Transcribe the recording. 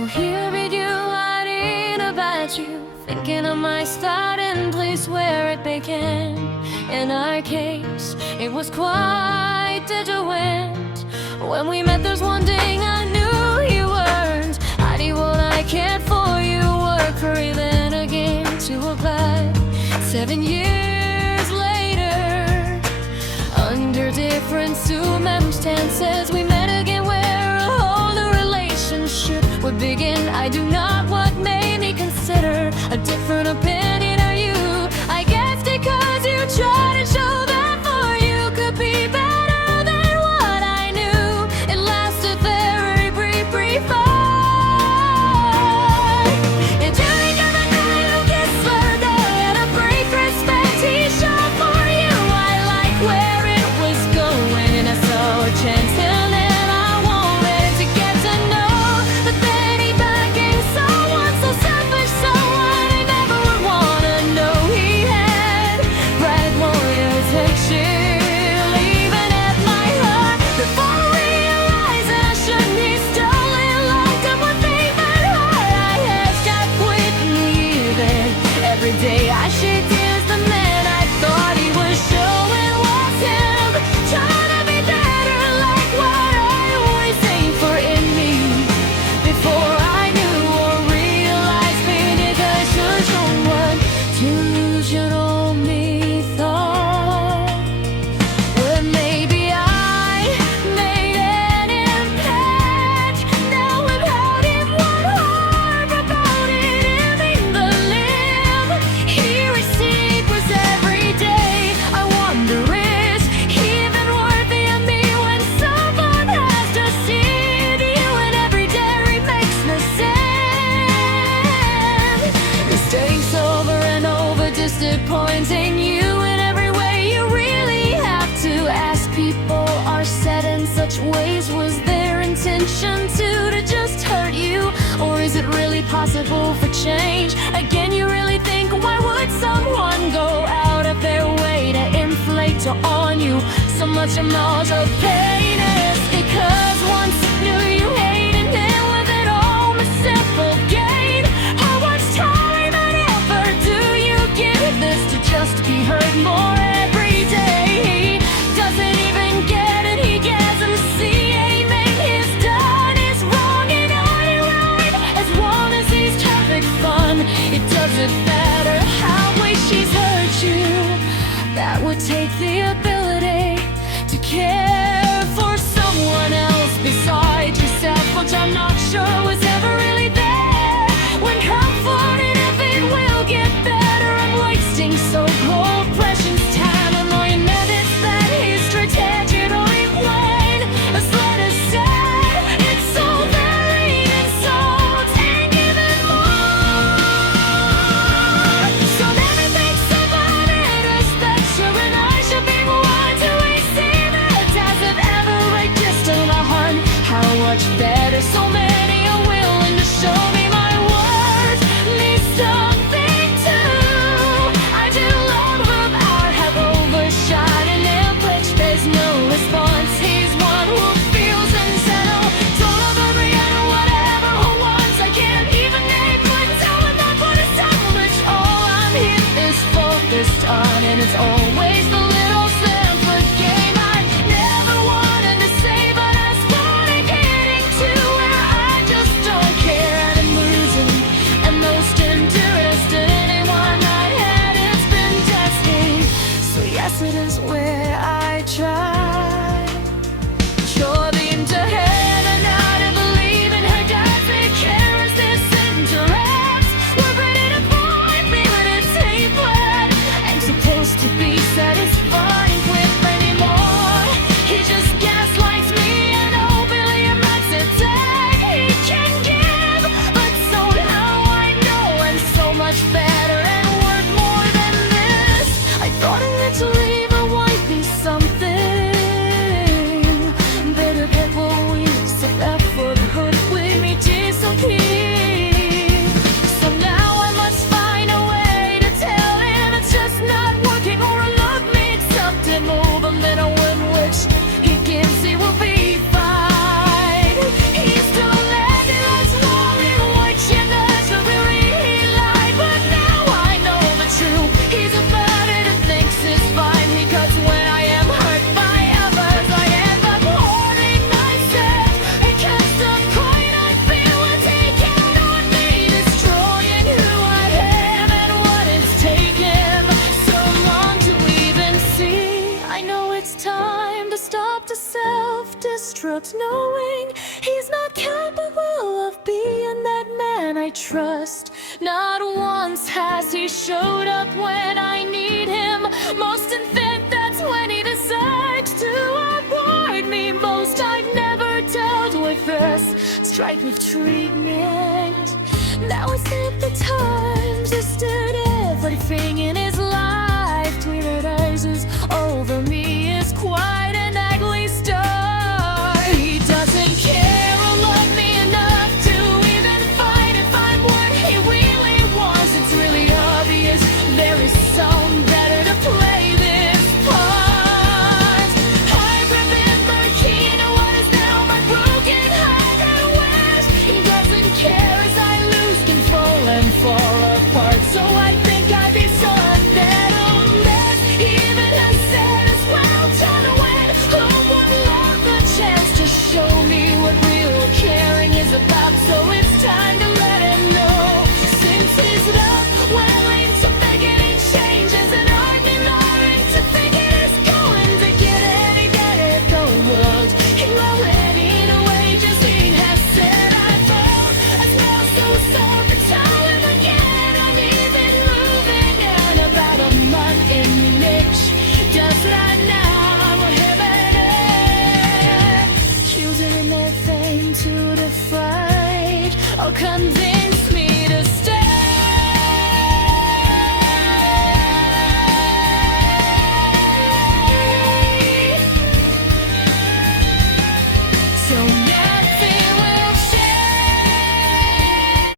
So here be you writing about you, thinking of my starting place where it began. In our case, it was quite different. When we met, there's one thing I knew you weren't. I did what I cared for you, work for even again to apply. 7 years later, under different circumstances, we met again where a whole new relationship would begin. I do not what made me consider a different opinion of you. I guess because you tried to show that for you could be better than what I knew. It lasted very brief fight. And during the night of kiss for day and a brief respect he showed for you, I like where it was going. I saw a chance and then I wanted to get to know. But then he became someone so selfish, someone I never would wanna know. He had bright warrior affection, even at my heart. Before I realized that I shouldn't be stolen, locked up one thing but heart. I had stopped quitting even. Every day I shed tears, the man I thought he was showing was him. Trying to be better, like what I always aimed for in me. Before I knew or realized, beneath I should show what delusional me thought. Well, maybe I made an impact. Now I'm out in one heart about it, living the live. He received was every day. I wonder, is he even worthy of me when someone has to see you and every day makes me sad. Mistakes over and over, disappointing you in every way. You really have to ask. People are set in such ways. Was their intention to just hurt you, or is it really possible for change? Again, you really think, why would someone go out of their way to inflate on you so much amount of pain? It's because once you knew you hated him with it all the simple gain. How much time and effort do you give this to just be heard more every day? He doesn't even get it, he doesn't see. Amen, his done is wrong and I'm right. As long as he's having fun, it doesn't matter how much she's hurt you. That would take the ability to care for someone else besides yourself, which I'm not sure was ever really there. When comforted, if it will get better, I'm wasting so cold, precious time. I'm knowing that it's that he's strategic or in plain. As let us say, it's so varied and so and given more. So never think somebody respects you, and I should be one to receive it as if ever it just in my heart. How much better so many are willing to show me my worth means something too. I do love him, I have overshot and in which there's no response. He's one who feels unsettled. Don't love every other, whatever who wants. I can't even name, couldn't tell him that for the time which all I'm here is focused on, and it's always the little simple game I never wanted to say, but I started getting to where I just don't care and I'm losing. And most interested in anyone I had, it's been testing. So yes, it is where I try. Sure, being to head and now to believe in her doesn't care as this interacts. We're ready to find me when it's ain't blood. I'm supposed to be satisfied with anymore. He just gaslights me and openly admits it's that he can give. But somehow I know I'm so much better and worth more than this. I thought eventually there might be something better than what we set up for the hurt with me disappear. So now I must find a way to tell him it's just not working, or I love me something more than a win, which he gives, he will be fine. He's still landing, that's why trust. Not once has he showed up when I need him most, and then that's when he decides to avoid me most. I've never dealt with this strife of treatment. Now is it the time